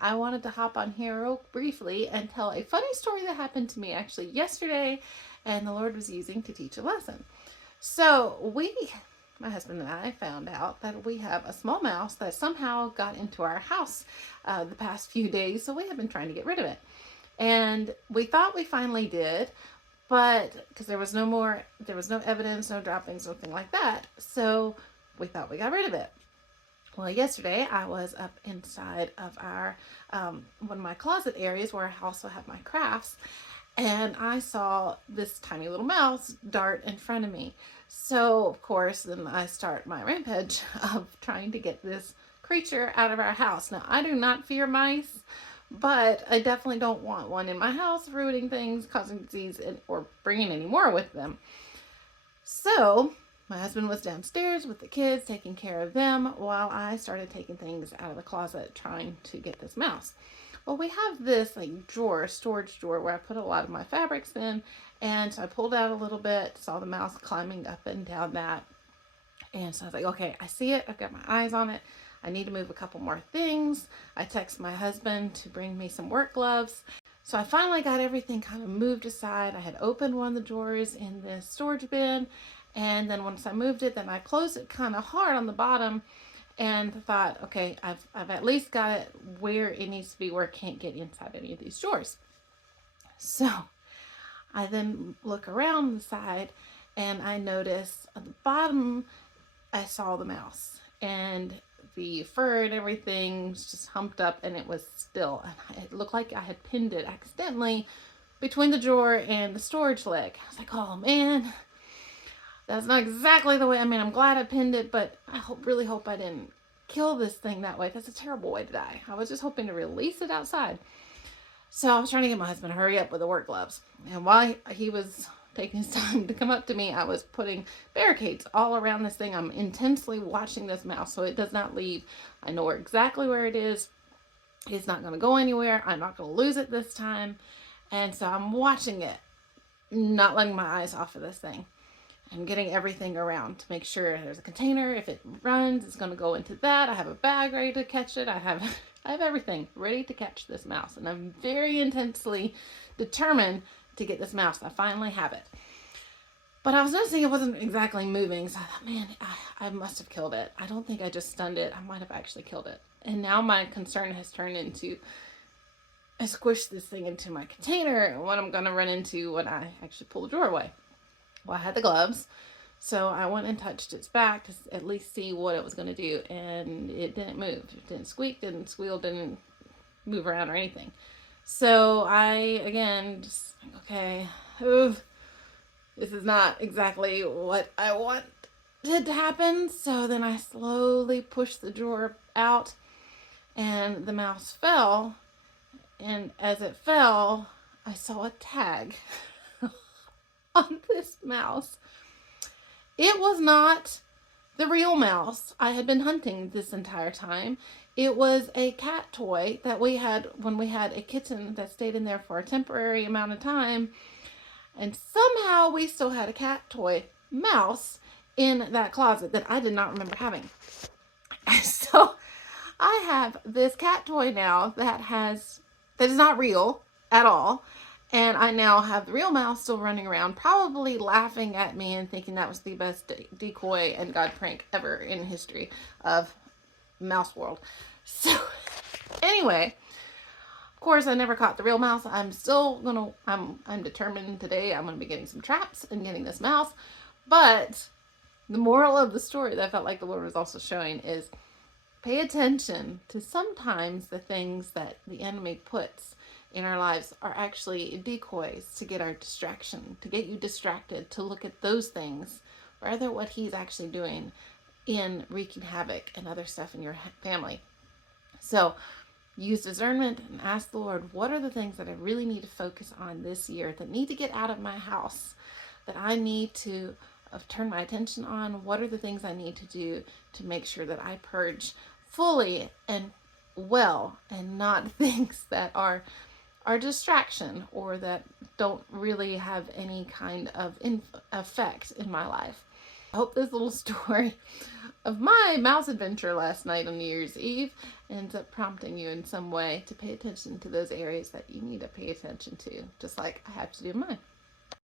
I wanted to hop on here real briefly and tell a funny story that happened to me actually yesterday and the Lord was using to teach a lesson. So my husband and I found out that we have a small mouse that somehow got into our house the past few days. So we have been trying to get rid of it. And we thought we finally did, but because there was no evidence, no droppings, nothing like that. So we thought we got rid of it. Well, yesterday I was up inside of our one of my closet areas where I also have my crafts, and I saw this tiny little mouse dart in front of me. So, of course, then I start my rampage of trying to get this creature out of our house. Now, I do not fear mice, but I definitely don't want one in my house ruining things, causing disease, or bringing any more with them. So, my husband was downstairs with the kids, taking care of them, while I started taking things out of the closet, trying to get this mouse. Well, we have this storage drawer where I put a lot of my fabrics in, and so I pulled out a little bit, saw the mouse climbing up and down that, and so I was like, okay, I see it, I've got my eyes on it, I need to move a couple more things. I text my husband to bring me some work gloves. So I finally got everything kind of moved aside. I had opened one of the drawers in the storage bin, and then once I moved it, then I closed it kind of hard on the bottom and thought, okay, I've at least got it where it needs to be, where it can't get inside any of these drawers. So I then look around the side and I notice at the bottom, I saw the mouse, and the fur and everything was just humped up, and it was still, it looked like I had pinned it accidentally between the drawer and the storage leg. I was like, oh man, that's not exactly the way. I mean, I'm glad I pinned it, but I really hope I didn't kill this thing that way. That's a terrible way to die. I was just hoping to release it outside. So I was trying to get my husband to hurry up with the work gloves. And while he was taking his time to come up to me, I was putting barricades all around this thing. I'm intensely watching this mouse so it does not leave. I know exactly where it is. It's not going to go anywhere. I'm not going to lose it this time. And so I'm watching it, not letting my eyes off of this thing. I'm getting everything around to make sure there's a container. If it runs, it's going to go into that. I have a bag ready to catch it. I have everything ready to catch this mouse. And I'm very intensely determined to get this mouse. I finally have it. But I was noticing it wasn't exactly moving. So I thought, man, I must have killed it. I don't think I just stunned it. I might have actually killed it. And now my concern has turned into, I squished this thing into my container and what I'm going to run into when I actually pull the drawer away. Well, I had the gloves, so I went and touched its back to at least see what it was going to do, and it didn't move. It didn't squeak, didn't squeal, didn't move around or anything. So I, again, just, okay, this is not exactly what I wanted to happen. So then I slowly pushed the drawer out, and the mouse fell, and as it fell, I saw a tag on this mouse. It was not the real mouse I had been hunting this entire time. It was a cat toy that we had when we had a kitten that stayed in there for a temporary amount of time. And somehow we still had a cat toy mouse in that closet that I did not remember having. So I have this cat toy now that is not real at all. And I now have the real mouse still running around, probably laughing at me and thinking that was the best decoy and god prank ever in history of mouse world. So anyway, of course, I never caught the real mouse. I'm determined today I'm gonna be getting some traps and getting this mouse. But the moral of the story that I felt like the Lord was also showing is pay attention to sometimes the things that the enemy puts in our lives are actually decoys to get our distraction, to get you distracted, to look at those things rather what he's actually doing in wreaking havoc and other stuff in your family. So use discernment and ask the Lord, what are the things that I really need to focus on this year that need to get out of my house, that I need to turn my attention on? What are the things I need to do to make sure that I purge fully and well, and not things that are distraction or that don't really have any kind of effect in my life. I hope this little story of my mouse adventure last night on New Year's Eve ends up prompting you in some way to pay attention to those areas that you need to pay attention to, just like I have to do mine.